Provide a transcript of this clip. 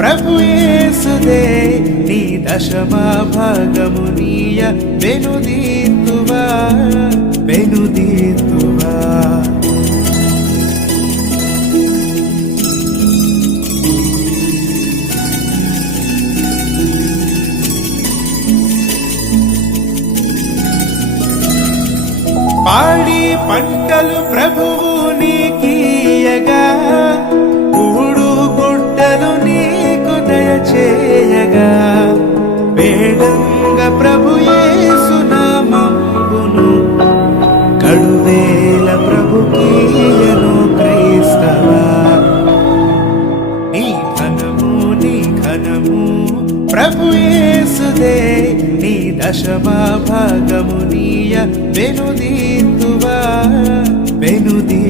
ప్రభు యేసుదే నీ దశమా భాగమునీయ వెనుదీతువా వెనుదీతువా. పాడి పంటలు ప్రభువు నీకీయగా కూడు గుడ్డలు నీకు దయచేయగా వేడంగా ప్రభు యేసు నామమును కడువేల ప్రభుకీయను క్రైస్తవా. నీ ఘనము ప్రభు యేసుదే నీ దశమా భాగమునీయ వెనుదీతువా వెనుదీ